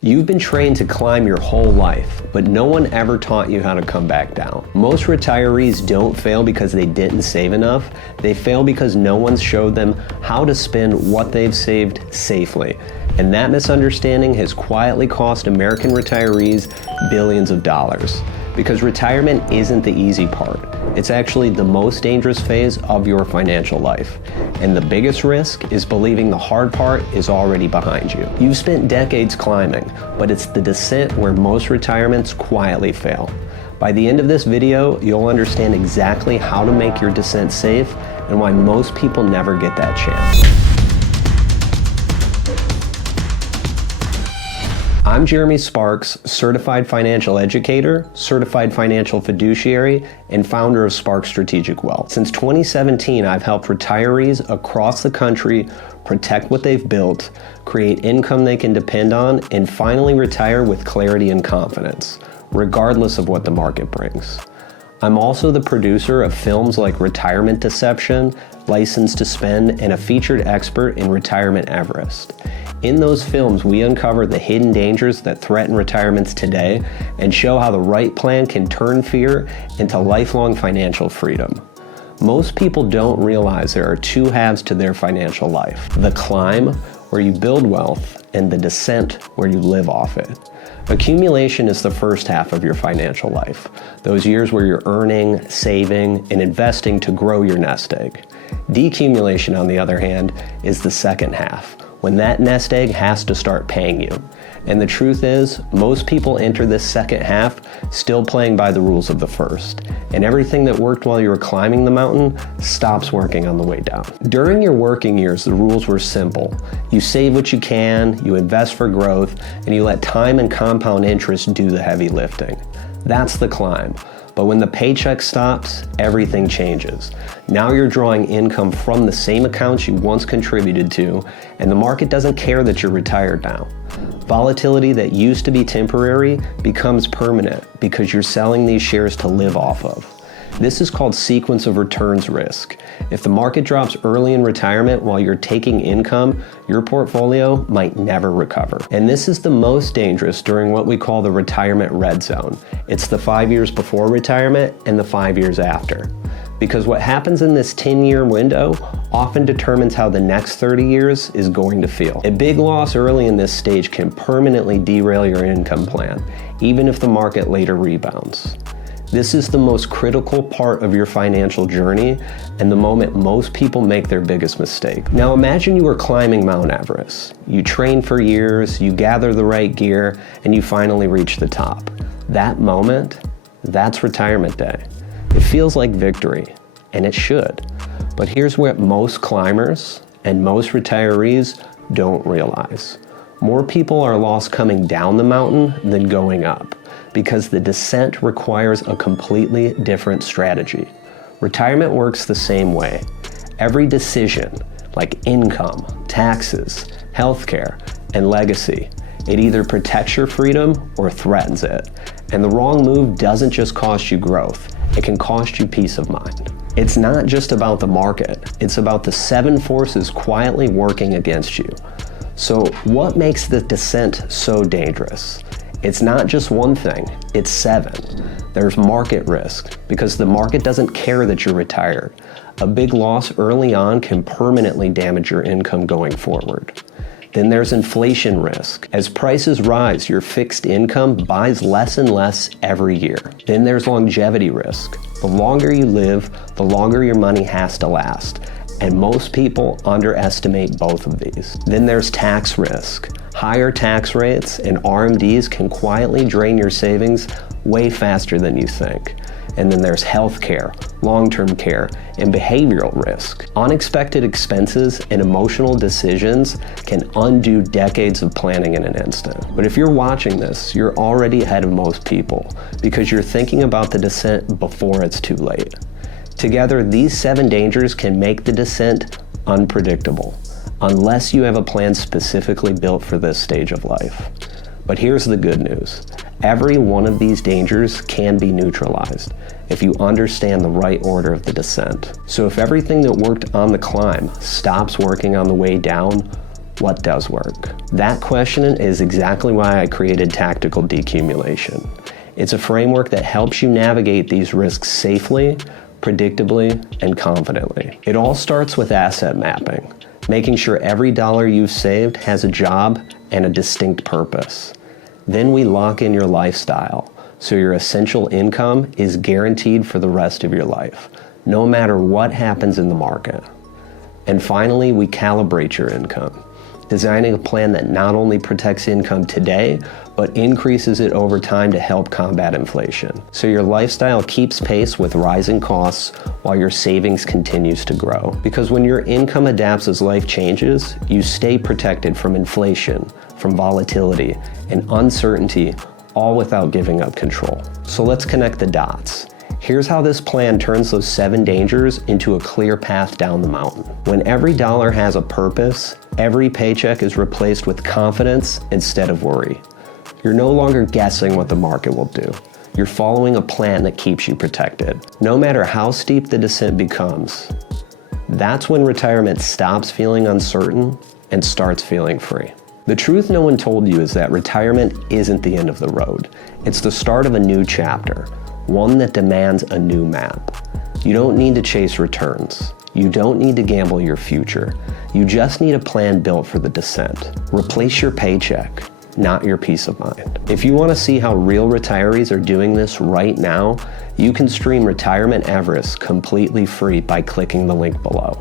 You've been trained to climb your whole life, but no one ever taught you how to come back down. Most retirees don't fail because they didn't save enough. They fail because no one showed them how to spend what they've saved safely. And that misunderstanding has quietly cost American retirees billions of dollars. Because retirement isn't the easy part. It's actually the most dangerous phase of your financial life. And the biggest risk is believing the hard part is already behind you. You've spent decades climbing, but it's the descent where most retirements quietly fail. By the end of this video, you'll understand exactly how to make your descent safe and why most people never get that chance. I'm Jeremy Sparks, certified financial educator, certified financial fiduciary, and founder of Sparks Strategic Wealth. Since 2017, I've helped retirees across the country protect what they've built, create income they can depend on, and finally retire with clarity and confidence, regardless of what the market brings. I'm also the producer of films like Retirement Deception, License to Spend, and a featured expert in Retirement Everest. In those films, we uncover the hidden dangers that threaten retirements today and show how the right plan can turn fear into lifelong financial freedom. Most people don't realize there are two halves to their financial life: the climb, where you build wealth, and the descent, where you live off it. Accumulation is the first half of your financial life, those years where you're earning, saving, and investing to grow your nest egg. Decumulation, on the other hand, is the second half, when that nest egg has to start paying you. And the truth is, most people enter this second half still playing by the rules of the first. And everything that worked while you were climbing the mountain stops working on the way down. During your working years, the rules were simple. You save what you can, you invest for growth, and you let time and compound interest do the heavy lifting. That's the climb. But when the paycheck stops, everything changes. Now you're drawing income from the same accounts you once contributed to, and the market doesn't care that you're retired now. Volatility that used to be temporary becomes permanent because you're selling these shares to live off of. This is called sequence of returns risk. If the market drops early in retirement while you're taking income, your portfolio might never recover. And this is the most dangerous during what we call the retirement red zone. It's the 5 years before retirement and the 5 years after. Because what happens in this 10-year window often determines how the next 30 years is going to feel. A big loss early in this stage can permanently derail your income plan, even if the market later rebounds. This is the most critical part of your financial journey and the moment most people make their biggest mistake. Now imagine you were climbing Mount Everest. You train for years, you gather the right gear, and you finally reach the top. That moment, that's retirement day. It feels like victory, and it should. But here's what most climbers and most retirees don't realize. More people are lost coming down the mountain than going up, because the descent requires a completely different strategy. Retirement works the same way. Every decision, like income, taxes, healthcare, and legacy, it either protects your freedom or threatens it. And the wrong move doesn't just cost you growth, it can cost you peace of mind. It's not just about the market, it's about the 7 forces quietly working against you. So what makes the descent so dangerous? It's not just one thing, it's 7. There's market risk, because the market doesn't care that you're retired. A big loss early on can permanently damage your income going forward. Then there's inflation risk. As prices rise, your fixed income buys less and less every year. Then there's longevity risk. The longer you live, the longer your money has to last. And most people underestimate both of these. Then there's tax risk. Higher tax rates and RMDs can quietly drain your savings way faster than you think. And then there's healthcare, long-term care, and behavioral risk. Unexpected expenses and emotional decisions can undo decades of planning in an instant. But if you're watching this, you're already ahead of most people because you're thinking about the descent before it's too late. Together, these 7 dangers can make the descent unpredictable, unless you have a plan specifically built for this stage of life. But here's the good news. Every one of these dangers can be neutralized if you understand the right order of the descent. So if everything that worked on the climb stops working on the way down, What does work? That question is exactly why I created Tactical Decumulation. It's a framework that helps you navigate these risks safely, predictably, and confidently. It all starts with asset mapping, making sure every dollar you've saved has a job and a distinct purpose. Then we lock in your lifestyle, so your essential income is guaranteed for the rest of your life, no matter what happens in the market. And finally, we calibrate your income, designing a plan that not only protects income today, but increases it over time to help combat inflation. So your lifestyle keeps pace with rising costs while your savings continues to grow. Because when your income adapts as life changes, you stay protected from inflation, from volatility, and uncertainty, all without giving up control. So let's connect the dots. Here's how this plan turns those 7 dangers into a clear path down the mountain. When every dollar has a purpose, every paycheck is replaced with confidence instead of worry. You're no longer guessing what the market will do. You're following a plan that keeps you protected. No matter how steep the descent becomes, that's when retirement stops feeling uncertain and starts feeling free. The truth no one told you is that retirement isn't the end of the road. It's the start of a new chapter, one that demands a new map. You don't need to chase returns. You don't need to gamble your future. You just need a plan built for the descent. Replace your paycheck, not your peace of mind. If you want to see how real retirees are doing this right now, you can stream Retirement Everest completely free by clicking the link below.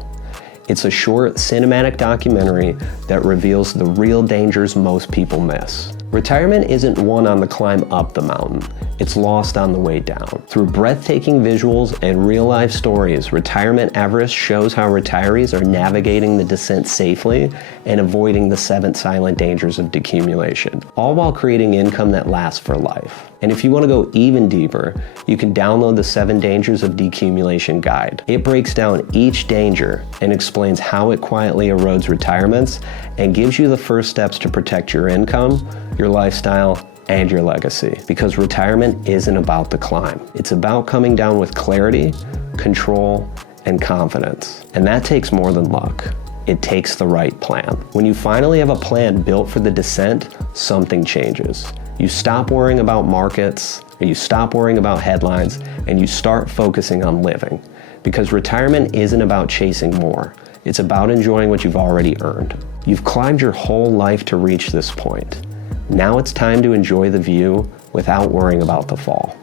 It's a short, cinematic documentary that reveals the real dangers most people miss. Retirement isn't won on the climb up the mountain. It's lost on the way down. Through breathtaking visuals and real-life stories, Retirement Everest shows how retirees are navigating the descent safely and avoiding the 7 silent dangers of decumulation, all while creating income that lasts for life. And if you want to go even deeper, you can download the 7 Dangers of Decumulation guide. It breaks down each danger and explains how it quietly erodes retirements and gives you the first steps to protect your income, your lifestyle, and your legacy. Because retirement isn't about the climb. It's about coming down with clarity, control, and confidence. And that takes more than luck. It takes the right plan. When you finally have a plan built for the descent, something changes. You stop worrying about markets, or you stop worrying about headlines, and you start focusing on living. Because retirement isn't about chasing more. It's about enjoying what you've already earned. You've climbed your whole life to reach this point. Now it's time to enjoy the view without worrying about the fall.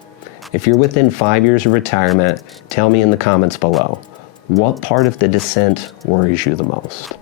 If you're within 5 years of retirement, tell me in the comments below, what part of the descent worries you the most?